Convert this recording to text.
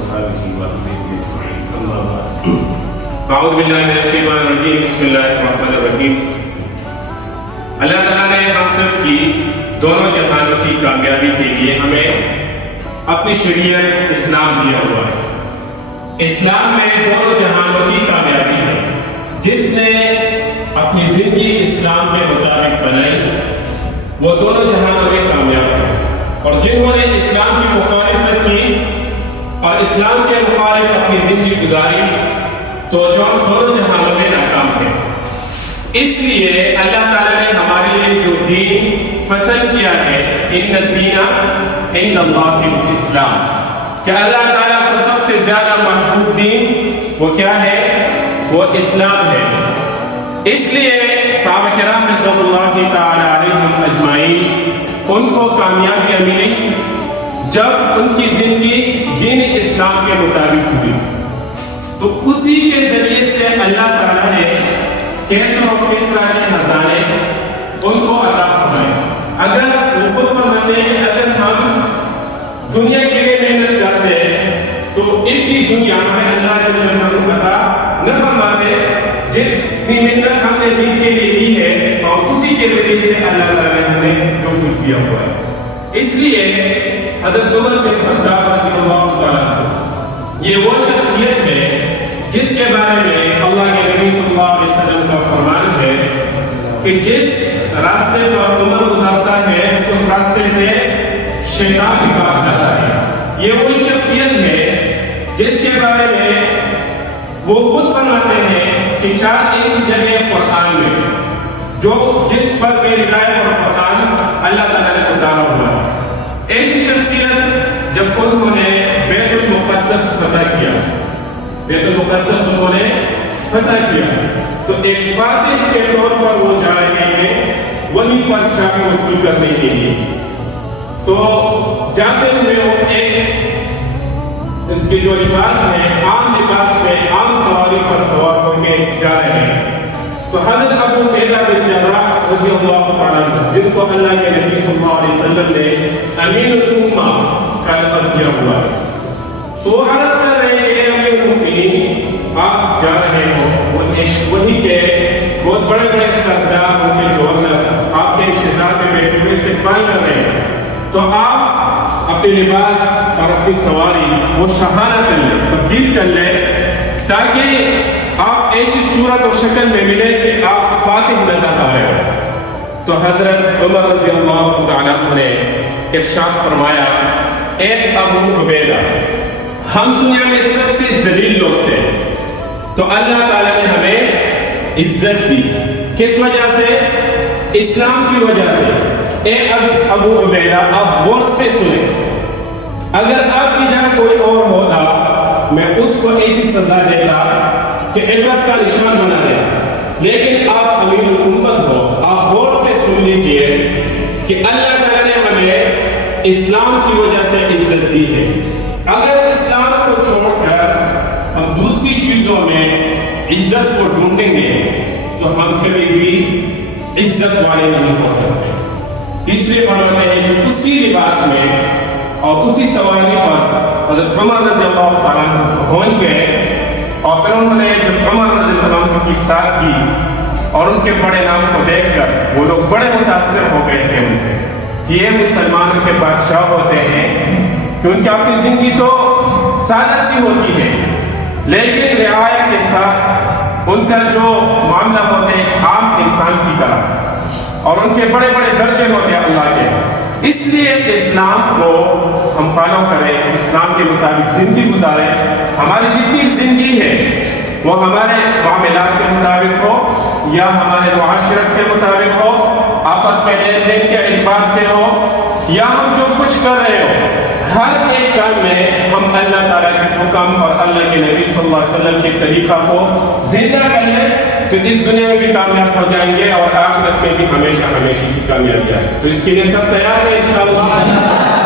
وأصحابه وأهله أجمعين. أما بعد أعوذ بالله من الشيطان الرجيم بسم الله الرحمن الرحيم. اللہ تعالیٰ نے ہم سب کی دونوں جہانوں کی کامیابی کے لیے ہمیں اپنی شریعت اسلام دیا ہوا ہے. اسلام میں دونوں جہانوں کی کامیابی ہے. جس نے اپنی زندگی اسلام کے مطابق بنائی وہ دونوں جہانوں میں کامیاب ہے، اور جنہوں نے اسلام کی مخالفت کی اور اسلام کے مخالف اپنی زندگی گزاری تو جو دونوں جہانوں میں ناکام ہے. اس لیے اللہ تعالیٰ نے ہمارے لیے جو دین پسند کیا ہے، ان الدین عند اللہ الاسلام، کہ اللہ تعالیٰ کو سب سے زیادہ محبوب دین وہ کیا ہے؟ وہ اسلام ہے. اس لیے صحابہ کرام رضوان اللہ تعالی علیہم اجمعین ان کو کامیابیاں ملی جب ان کی زندگی دین اسلام کے مطابق ہوئی. تو اسی کے ذریعے سے اللہ تعالیٰ نے کیسر و کسرا کے خزانے ان کو عطا فرمائے. اگر وہ خود فرماتے ہیں اگر ہم دنیا کے لیے محنت کرتے ہیں تو اتنی دنیا ہمیں اللہ جل شانہ عطا نہ فرماتے جتنی محنت ہم نے دین کے لیے کی ہے، اور اسی کے ذریعے سے اللہ تعالیٰ نے ہمیں جو کچھ دیا ہوا ہے. اس لیے حضرت عمر بن خطاب رضی اللہ تعالیٰ یہ وہ شخصیت ہے جس کے بارے میں اللہ کے نبی صلی اللہ علیہ وسلم کا فرمان ہے کہ جس راستے پر عمر گزرتا ہے اس راستے سے شیطان بھی بھاگ جاتا ہے. یہ وہ شخصیت ہے جس کے بارے میں وہ خود فرماتے ہیں کہ 4 ایسی جگہ قرآن میں جو جس پر میری رائے اور قرآن اللہ تعالیٰ نے اتارا ہوا ہے. ایسی شخصیت جب انہوں نے بیت المقدس فتح کیا، بیت المقدس انہوں نے فتح کیا تو ایک فاتح کے طور پر وہ جا رہے ہیں وہیں پر چابی وصول کرنے کے لیے. تو جاتے ہوئے وہ ایک اس کے جو لباس ہے عام لباس میں عام سواری پر سوار ہو کے جا رہے ہیں. تو حضرت ابو عبیدہ بن جراح رضی اللہ تعالیٰ عنہ جن کو اللہ کے نبی صلی اللہ علیہ وسلم نے امین الامہ کا لقب دیا ہوا ہے، تو عرض کر رہے ہیں کہ امیر المؤمنین آپ جا رہے ہو، وہی کے بہت بڑے بڑے سردار ان کے گورنر آپ کے انتظار میں بیٹھے ہوئے استقبال کر رہے ہیں، تو آپ اپنے لباس اور اپنی سواری وہ شاہانہ کر لیں، تبدیل کر لیں، تاکہ آپ ایسی صورت اور شکل میں ملے کہ آپ فاتح نظر آ رہے ہو. تو حضرت عمر رضی اللہ تعالیٰ عنہ نے ارشاد فرمایا، اے ابو عبیدہ ہم دنیا میں سب سے ذلیل لوگ تھے، تو اللہ تعالیٰ نے ہمیں عزت دی. کس وجہ سے؟ اسلام کی وجہ سے. اے ابو عبیدہ آپ غور سے سنیں، اگر آپ کی جگہ کوئی اور ہوتا میں اس کو ایسی سزا دیتا کہ عبرت کا نشان بنا دے، لیکن آپ امیر الامت ہو. آپ غور سے سن لیجئے کہ اللہ تعالیٰ نے ہمیں اسلام کی وجہ سے عزت دی ہے. اگر اسلام کو چھوڑ کر ہم دوسری چیزوں میں عزت کو ڈھونڈیں گے تو ہم کبھی بھی عزت والے نہیں ہو سکتے. تیسرے فرماتے ہیں کہ اسی لباس میں اور اسی سواری پر حضرت عمر رضی اللہ تعالیٰ عنہ پہنچ گئے، اور پھر انہوں نے جب عمر رضی اللہ عنہ کی ساتھ کی اور ان کے بڑے نام کو دیکھ کر وہ لوگ بڑے متاثر ہو گئے تھے ان سے کہ یہ مسلمانوں کے بادشاہ ہوتے ہیں کہ ان کی اپنی زندگی تو سادہ سی ہوتی ہے، لیکن رعایا کے ساتھ ان کا جو معاملہ ہوتے ہیں عام انسان کی طرح، اور ان کے بڑے بڑے درجے ہوتے ہیں اللہ کے. اس لیے اسلام کو ہم فالو کریں، اسلام کے مطابق زندگی گزاریں. ہماری جتنی زندگی ہے وہ ہمارے معاملات کے مطابق ہو یا ہمارے معاشرت کے مطابق ہو، آپس میں لین دین کے اعتبار سے ہو، یا ہم جو کچھ کر رہے ہو، ہر ایک کام میں ہم اللہ تعالیٰ کے حکم اور اللہ کے نبی صلی اللہ علیہ وسلم کے طریقہ کو زندہ کر لیں تو اس دنیا میں بھی کامیاب ہو جائیں گے اور آخرت میں بھی ہمیشہ ہمیشہ کی کامیابی ہے. تو اس کے لیے سب تیار ہیں انشاءاللہ.